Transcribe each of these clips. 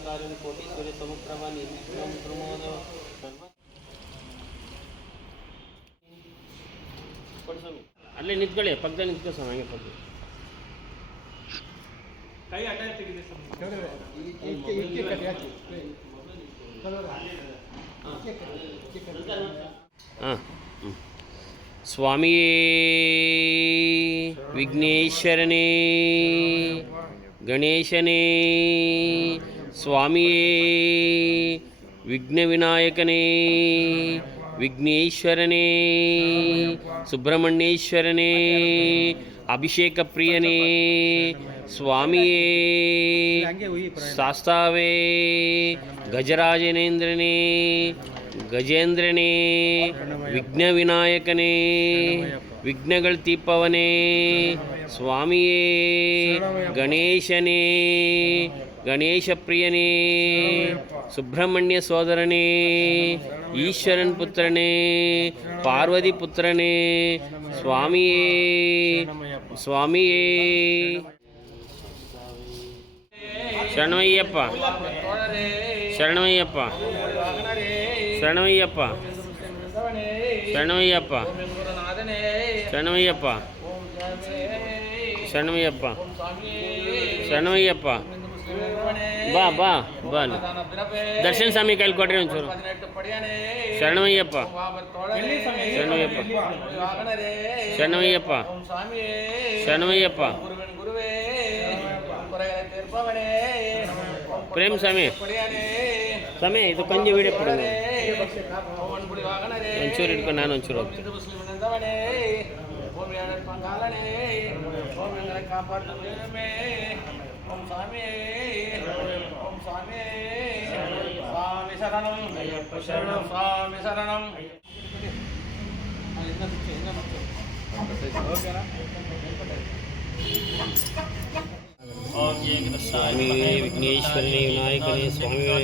ಸರ್ವಕಾರ್ಯ ಕೋಟೀಶ್ವರಿ ಸಮುದ್ರಮ ನಿರ್ಮಿತ ಪ್ರಮೋದ ಸ್ವಾಮಿ ಅಲ್ಲೇ ನಿಂತ್ಕೊಳ್ಳಿ, ಪಕ್ಕದಲ್ಲಿ ನಿಂತ್ಕೊ ಸ್ವಾಮಿ, ಹಂಗೆ ಪಕ್ಕ ಕೈ ಅಡ್ಡ ತೆಗಿದೆ ಹಾಂ. ಸ್ವಾಮಿಯೇ ವಿಘ್ನೇಶ್ವರನೇ, ಗಣೇಶನೇ, ಸ್ವಾಮಿಯೇ ವಿಘ್ನ ವಿನಾಯಕನೇ, ವಿಘ್ನೇಶ್ವರನೇ, ಸುಬ್ರಹ್ಮಣ್ಯೇಶ್ವರನೇ, ಅಭಿಷೇಕ ಪ್ರಿಯನೇ, ಸ್ವಾಮಿಯೇ ಶಾಸ್ತಾವೇ, ಗಜರಾಜನೇಂದ್ರನೇ, ಗಜೇಂದ್ರನೇ, ವಿಘ್ನ ವಿನಾಯಕನೇ, ವಿಘ್ನಗಳ ತೀಪವನೇ, ಸ್ವಾಮಿಯೇ ಗಣೇಶನೇ, ಗಣೇಶ ಪ್ರಿಯನೇ, ಸುಬ್ರಹ್ಮಣ್ಯ ಸೋದರನೇ, ಈಶ್ವರನ್ ಪುತ್ರನೇ, ಪಾರ್ವತಿ ಪುತ್ರನೇ, ಸ್ವಾಮಿಯೇ ಸ್ವಾಮಿಯೇ. ಶರಣಮಯ್ಯಪ್ಪ ಶರಣಮಯ್ಯಪ್ಪ ಶರಣಮಯ್ಯಪ್ಪ ಶರಣಮಯ್ಯಪ್ಪ ಶರಣಮಯ್ಯಪ್ಪ ಶರಣಮಯ್ಯಪ್ಪ ಶರಣಮಯ್ಯಪ್ಪ. ಬಾ ಬಾ ಬಾ ದರ್ಶನ ಸ್ವಾಮಿ ಕೈಲಿ ಕೊಡ್ರಿ ಒಂಚೂರು. ಶರಣಮಯ್ಯಪ್ಪ ಶರಣಮಯ್ಯಪ್ಪ ಶರಣಮಯ್ಯಪ್ಪ ಶರಣಮಯ್ಯಪ್ಪ. ಪ್ರೇಮ್ ಸ್ವಾಮಿ ಸ್ವಾಮಿ ಇದು ಕೊಂಚ ವೀಡಿಯೋ ಕೊಡೋದು ಒಂಚೂರು ಇಟ್ಕೊಂಡು ನಾನು ಒಂಚೂರು ಹೋಗ್ತೀನಿ. ಸ್ವಾಮಿಯೇ ವಿಘ್ನೇಶ್ವರನೇ, ವಿನಾಯಕನೇ, ಸ್ವಾಮಿಯೇ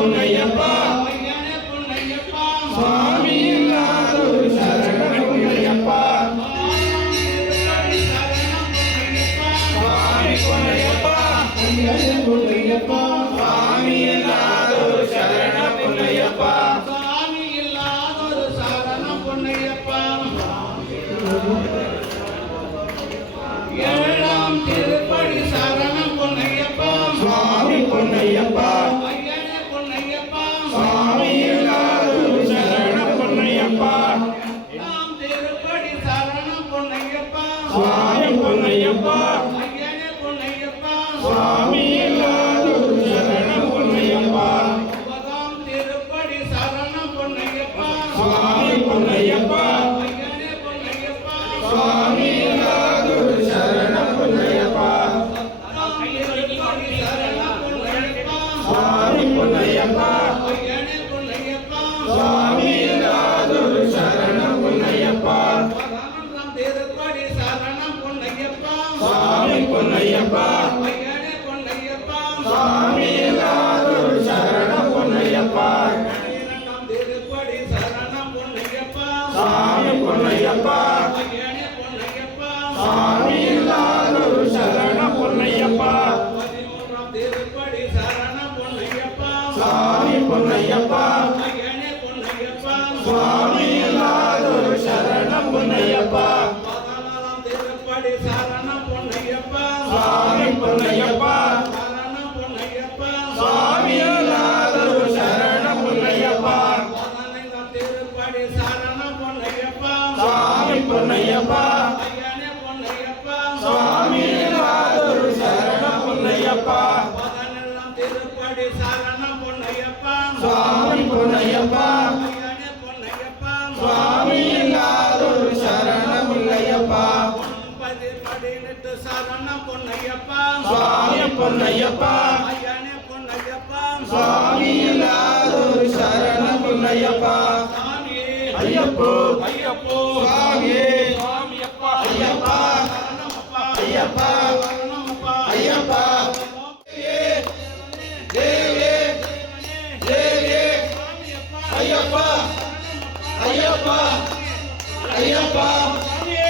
பொன்னையப்பா ஐயனே பொன்னையப்பா சுவாமி இல்லாதொரு சரணம் பொன்னையப்பா சுவாமி பொன்னையப்பா ஐயனே பொன்னையப்பா சுவாமி இல்லாதொரு சரணம் பொன்னையப்பா சாமி இல்லாதொரு சரணம் பொன்னையப்பா ஏழாம் திருப்படி சரணம் பொன்னையப்பா சுவாமி பொன்னையப்பா ஐயனே பொன்னையப்பா சுவாமி இல்லாதொரு சரணம் பொன்னையப்பா ஏழாம் திருப்படி சரணம் பொன்னையப்பா சுவாமி பொன்னையப்பா ஐயனே பொன்னையப்பா சுவாமி இல்லாதொரு சரணம் பொன்னையப்பா ஒன்பதாம் திருப்படி சரணம் பொன்னையப்பா சுவாமி பொன்னையப்பா ஐயனே பொன்னையப்பா சுவாமி இல்லாதொரு சரணம் பொன்னையப்பா சுவாமி பொன்னையப்பா ஐயனே பொன்னையப்பா சுவாமி இல்லாதொரு சரணம் பொன்னையப்பா பதினொன்றாம் திருப்படி சரணம் பொன்னையப்பா சுவாமி பொன்னையப்பா ஐயனே பொன்னையப்பா சுவாமி இல்லாதொரு சரணம் பொன்னையப்பா பன்னிரண்டாம் திருப்படி சரணம் பொன்னையப்பா சுவாமி பொன்னையப்பா ஐயனே பொன்னையப்பா சுவாமி இல்லாதொரு சரணம் பொன்னையப்பா பதிமூன்றாம் திருப்படி சரணம் பொன்னையப்பா சுவாமி பொன்னையப்பா ஐயனே பொன்னையப்பா சுவாமி இல்லாதொரு சரணம் பொன்னையப்பா பதினாலாம் திருப்படி சரணம் பொன்னையப்பா சுவாமி பொன்னையப்பா சரணம் பொன்னையப்பா சுவாமி இல்லாதொரு சரணம் பொன்னையப்பா பதினைந்தாம் திருப்படி சரணம் பொன்னையப்பா சுவாமி பொன்னையப்பா ஐயனே பொன்னையப்பா சுவாமி இல்லாதொரு சரணம் பொன்னையப்பா பதினேழாம் திருப்படி சரணம் பொன்னையப்பா சுவாமி பொன்னையப்பா ஐயனே பொன்னையப்பா சுவாமி இல்லாதொரு சரணம் பொன்னையப்பா 18 சரணம் பொன்னையப்பா சுவாமி பொன்னையப்பா ஐயனே பொன்னையப்பா சுவாமி இல்லாதொரு சரணம் பொன்னையப்பா சாமி ஐயப்போ ஐயப்போ சுவாமியே சாமியப்பா ஐயப்பா சரணமப்பா ஐயப்பா சரணமப்பா ஐயப்பா தேவே தேவே ஐயப்பா ஐயப்பா ஐயப்பா சாமியே